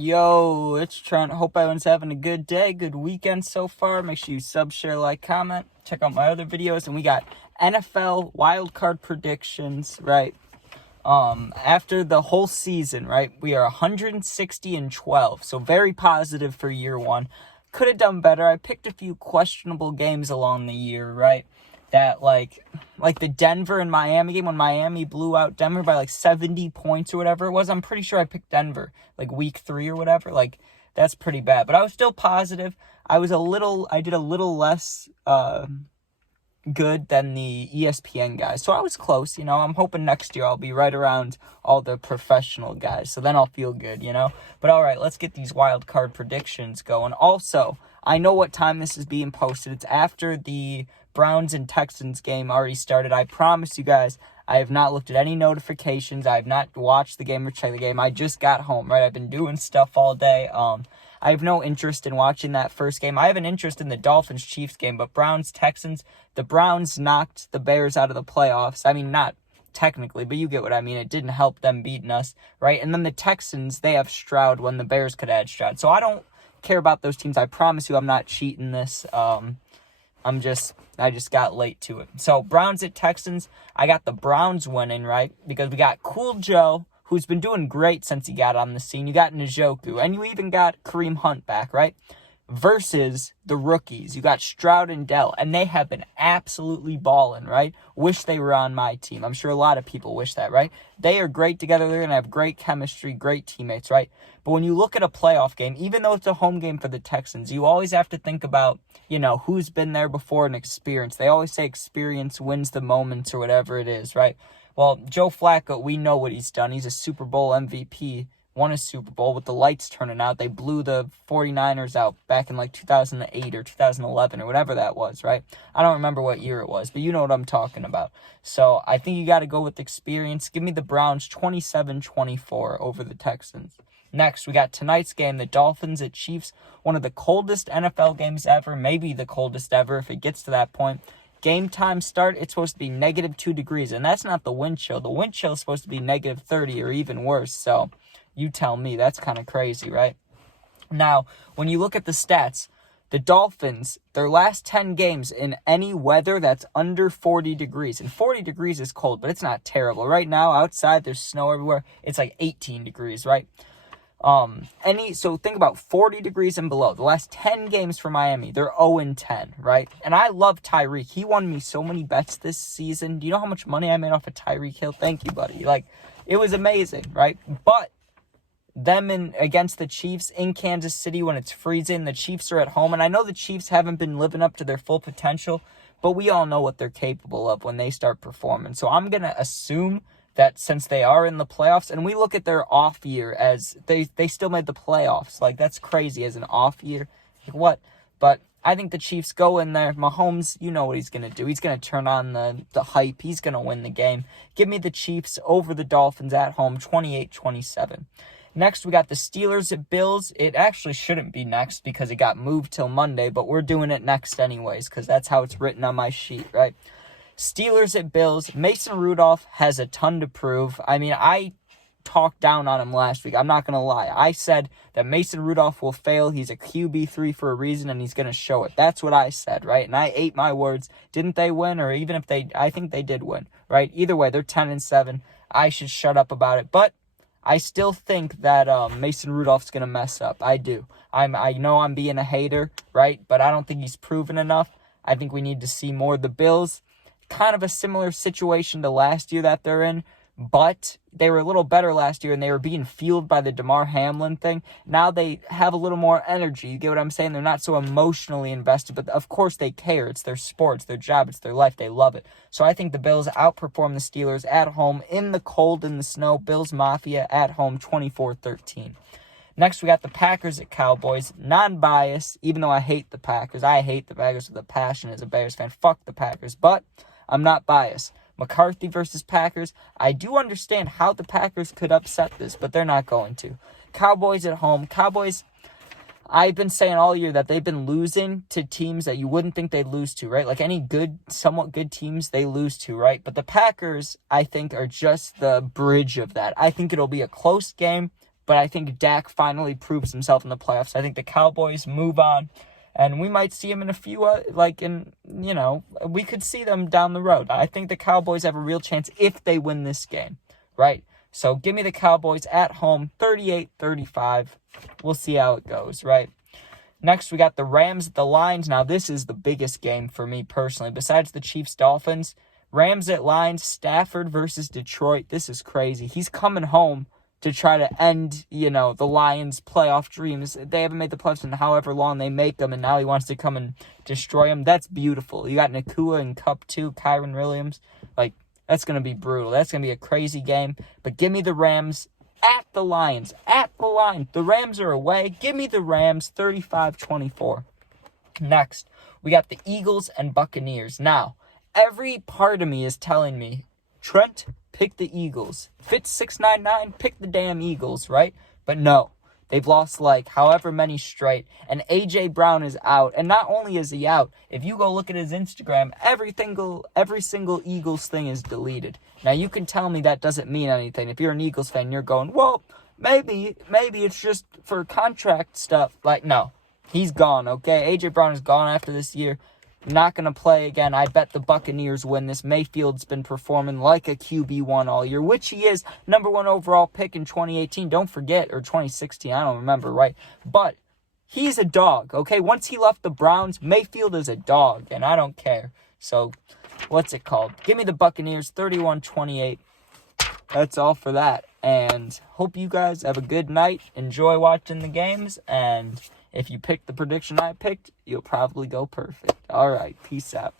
Yo, it's Trent. Hope everyone's having a good day, good weekend so far. Make sure you sub, share, like, comment. Check out my other videos. And we got NFL wildcard predictions, right? After the whole season, right? We are 160-12. So very positive for year one. Could have done better. I picked a few questionable games along the year, right? That like the Denver and Miami game, when Miami blew out Denver by 70 points or whatever it was. I'm pretty sure I picked Denver week 3 or whatever. That's pretty bad, but I was still positive. I did a little less good than the ESPN guys, so I was close. I'm hoping next year I'll be right around all the professional guys, so then I'll feel good. But all right, let's get these wild card predictions going. Also, I know what time this is being posted. It's after the Browns and Texans game already started. I promise you guys, I have not looked at any notifications. I have not watched the game or checked the game. I just got home, right? I've been doing stuff all day. I have no interest in watching that first game. I have an interest in the Dolphins-Chiefs game, but Browns-Texans, the Browns knocked the Bears out of the playoffs. I mean, not technically, but you get what I mean. It didn't help them beating us, right? And then the Texans, they have Stroud when the Bears could add Stroud. So I don't care about those teams. I promise you I'm not cheating this. I just got late to it. So Browns at Texans, I got the Browns winning, right? Because we got Cool Joe, who's been doing great since he got on the scene. You got Njoku, and you even got Kareem Hunt back, right? Versus the rookies. You got Stroud and Dell, and they have been absolutely balling, right? Wish they were on my team. I'm sure a lot of people wish that, right? They are great together. They're going to have great chemistry, great teammates, right? But when you look at a playoff game, even though it's a home game for the Texans, you always have to think about, who's been there before and experience. They always say experience wins the moments or whatever it is, right? Well, Joe Flacco, we know what he's done. He's a Super Bowl MVP. Won a Super Bowl with the lights turning out. They blew the 49ers out back in 2008 or 2011 or whatever that was, right? I don't remember what year it was, but you know what I'm talking about. So I think you got to go with experience. Give me the Browns 27-24 over the Texans. Next, we got tonight's game, the Dolphins at Chiefs. One of the coldest NFL games ever, maybe the coldest ever if it gets to that point. Game time start, it's supposed to be -2 degrees, and that's not the wind chill. The wind chill is supposed to be -30 or even worse, so you tell me. That's kind of crazy, right? Now, when you look at the stats, the Dolphins, their last 10 games in any weather that's under 40 degrees. And 40 degrees is cold, but it's not terrible. Right now, outside, there's snow everywhere. It's 18 degrees, right? So think about 40 degrees and below. The last 10 games for Miami, they're 0-10, right? And I love Tyreek. He won me so many bets this season. Do you know how much money I made off of Tyreek Hill? Thank you, buddy. It was amazing, right? But them against the Chiefs in Kansas City when it's freezing, the Chiefs are at home. And I know the Chiefs haven't been living up to their full potential, but we all know what they're capable of when they start performing. So I'm going to assume that since they are in the playoffs, and we look at their off year as they still made the playoffs. That's crazy as an off year. What? But I think the Chiefs go in there. Mahomes, you know what he's going to do. He's going to turn on the hype. He's going to win the game. Give me the Chiefs over the Dolphins at home, 28-27. Next, we got the Steelers at Bills. It actually shouldn't be next because it got moved till Monday, but we're doing it next anyways because that's how it's written on my sheet, right? Steelers at Bills. Mason Rudolph has a ton to prove. I mean, I talked down on him last week. I'm not going to lie. I said that Mason Rudolph will fail. He's a QB3 for a reason, and he's going to show it. That's what I said, right? And I ate my words. Didn't they win? Or even if I think they did win, right? Either way, they're 10-7. I should shut up about it. But I still think that Mason Rudolph's going to mess up. I do. I know I'm being a hater, right? But I don't think he's proven enough. I think we need to see more of the Bills. Kind of a similar situation to last year that they're in, but they were a little better last year and they were being fueled by the Damar Hamlin thing. Now they have a little more energy. You get what I'm saying? They're not so emotionally invested, but of course they care. It's their sport, it's their job, it's their life. They love it. So I think the Bills outperform the Steelers at home in the cold and the snow. Bills Mafia at home, 24-13. Next, we got the Packers at Cowboys. Non-biased, even though I hate the Packers. I hate the Packers with a passion as a Bears fan. Fuck the Packers, but I'm not biased. McCarthy versus Packers. I do understand how the Packers could upset this, but they're not going to. Cowboys at home. Cowboys, I've been saying all year that they've been losing to teams that you wouldn't think they'd lose to, right? Like any good, somewhat good teams they lose to, right? But the Packers, I think, are just the bridge of that. I think it'll be a close game. but I think Dak finally proves himself in the playoffs. I think the Cowboys move on, and we might see him in a few, we could see them down the road. I think the Cowboys have a real chance if they win this game, right? So give me the Cowboys at home, 38-35. We'll see how it goes, right? Next, we got the Rams at the Lions. Now, this is the biggest game for me personally. Besides the Chiefs-Dolphins, Rams at Lions, Stafford versus Detroit. This is crazy. He's coming home to try to end, the Lions' playoff dreams. They haven't made the playoffs in however long they make them, and now he wants to come and destroy them. That's beautiful. You got Nakua and Cup 2, Kyron Williams. That's going to be brutal. That's going to be a crazy game. But give me the Rams at the Lions. At the line. The Rams are away. Give me the Rams, 35-24. Next, we got the Eagles and Buccaneers. Now, every part of me is telling me, Trent, pick the Eagles. Fitz 699, pick the damn Eagles, right? But no. They've lost however many straight, and A.J. Brown is out. And not only is he out, if you go look at his Instagram, every single Eagles thing is deleted. Now, you can tell me that doesn't mean anything. If you're an Eagles fan, you're going, well, maybe it's just for contract stuff. No, he's gone, okay? A.J. Brown is gone after this year. Not going to play again. I bet the Buccaneers win this. Mayfield's been performing like a QB1 all year, which he is. Number 1 overall pick in 2018. Don't forget, or 2016. I don't remember, right? But he's a dog, okay? Once he left the Browns, Mayfield is a dog, and I don't care. So, what's it called? Give me the Buccaneers, 31-28. That's all for that. And hope you guys have a good night. Enjoy watching the games, and if you pick the prediction I picked, you'll probably go perfect. All right, peace out.